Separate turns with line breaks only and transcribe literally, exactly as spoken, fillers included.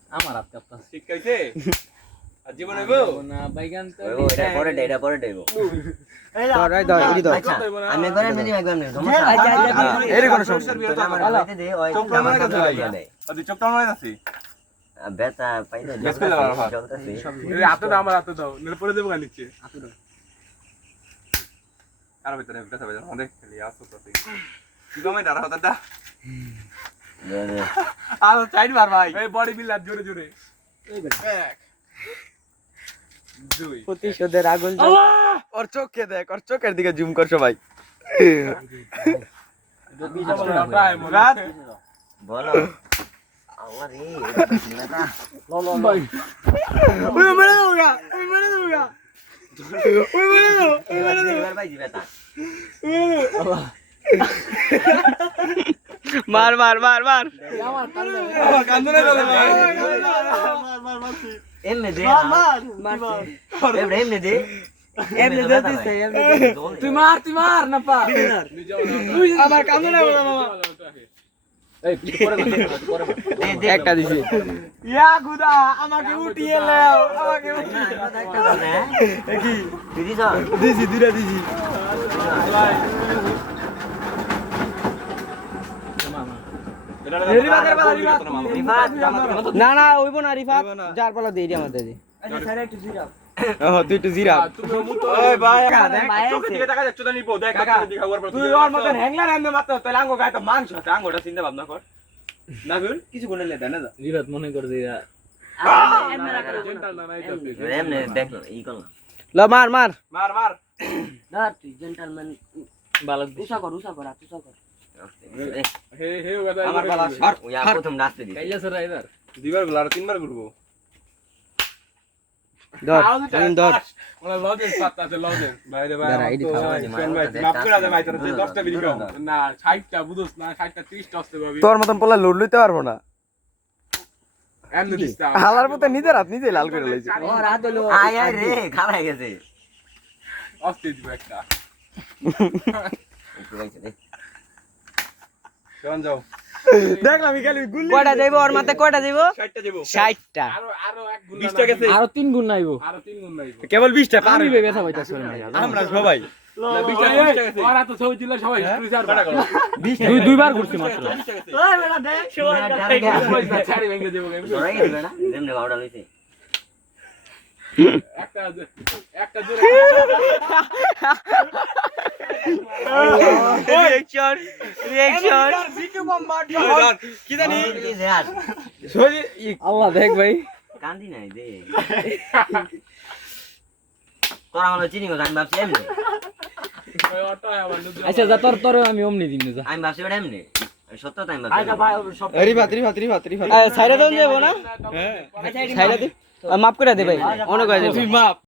আমার হাত কাঁপতা
ঠিক কইছে আর জীবন হইবো
না বাইগান তো
এটা পরে এটা পরে দেবো
ধর এই ধর এই ধর
আমি একবার এমনি একবার এমনি সমস্যা
আচ্ছা আচ্ছা
এর কোনো সমস্যা
আমার হইতে দে ওই
চোখ টানা গেছে আদি চোখ টানা গেছে
বেতা পাইলে
বেসকুল লাগা
চলতেছে
এই হাতে দাও আমার হাতে দাও নে পরে দেব গান নিচে হাতে দাও আর ভিতরে একটা সবাই অনেক খেলি আসো তো ঠিক কি কমে দাঁড়া হতা দা আর চাইড মার ভাই এই বডি বিল্ডার জোরে জোরে এই ব্যাক দুই
প্রতিশোধের আগুন
ওর চোখে দেখ ওর চোখের দিকে জুম কর সবাই
মুরাদ
বলো আমার এই এটা
ললো ভাই
ওই মেরে দাওগা ওই মেরে দাওগা ওই মেরে দাও ওই মেরে দাও
এবার ভাই বেতা
মার মার মার মার
আমার কান্দে
আমার কান্দনে দাও
এমনে দে
মার মার
এমনে এমনে দে
এমনি দে দিছে এমনি দে
তুই মার তুই মার না পা
তুই আমার কান্দে না বলা মামা
এই পরে পরে
একটা দিছি ইয়া গুদা আমাকে উঠিয়ে নাও আমাকে
কি দিদি
দিছি দুইটা দিছি না না হইব না রিফাত যার পালা দেই আমাদের দে আচ্ছা স্যার একটু জিরা
ও তুই একটু জিরা
তুমি মুতো ওই ভাই চোখে দিকে টাকা যাচ্ছে তো নিবো দেখ টাকা দিকে খাওয়ার পর
তুই ওর মতন হ্যাংলার এমনি মাত্র তাহলে আঙ্গো গায়ে তো মাংস আছে আঙ্গোটা চিন্তা ভাবনা কর না বিল কিছু গুনে লে দেন না
রিভাত মনে করে যে
জেন্টাল না নাই তো
এমনে দেখ ই কর
ল মার মার
মার মার
না তুই জেন্টলম্যান
বালক
উষা কর উষা কর উষা কর
হে হে ওটা
আমার বালা
আর
ওই আর প্রথম নাচতে দি
কাইলা সর এবার
দুইবার গুলো আর তিনবার ঘুরবো
ধর তুমি ধর
ওনা লজেন্স পাতা আছে লজেন্স ভাই রে ভাই
দাঁড়া, এইদিকে
আমার তো
খাওয়া
ফ্রেন্ড ভাই মাফ করে দে ভাই তোর যে দশটা বিড়ি খাও না ষাট টা বুঝছ না ষাট টা ত্রিশ টা আসতে পাবি
তোর মতন পোলা লোড লইতে পারবো না
এমনি দিস্তা
হালার মতো নিজের হাত নিজে লাল করে লইছে
ও রাত হলো
আয় আয় রে খারাই গেছে
অস্তে দিব একটা কেমন যাও
দেখলাম খালি গুল্লি
কয়টা যাইবো ওর মাথায় কয়টা যাইবো
ষাট টা দেবো
ষাট টা
আরো আরো এক গুণ
বিশ টা গেছে
আরো তিন গুণ নাইবো
আরো তিন গুণ নাইবো
কেবল বিশ টা পার
আমি
হইবে।
বেবে ব্যথা পাইতাছ
আমরা সবাই
না বিশ টা বিশ টা গেছে আর এত ছবি দিলে সবাই ক্রুজার বাড়া করো
দুই দুইবার ঘুরছি মাত্র
ওই বেটা দেখ সবাই
ছাড়ি ভেঙে দেবো গেম
ধরাই গেছে না এমনে গাওড়া লইছে
একটা একটা জোরে
রিঅ্যাকশন রিঅ্যাকশন
কি জানি
আর
সজি
আল্লাহ দেখ ভাই
কান্দি নাই দে তোরা হলো চিনি গো আমি ভাবছি এমনি
ওই অটো আবার নুজু
আচ্ছা যা তোর তোর আমি অমনি দিন যা
আমি ভাবছি ওটা এমনি সত্য তাই ভাবছি
রিভাত রিভাত রিভাত রিভাত
সাইডে দেন যাবো না
হ্যাঁ
সাইডে দে মাফ করে দে ভাই অনেক হয়ে যাবে
তুই মাপ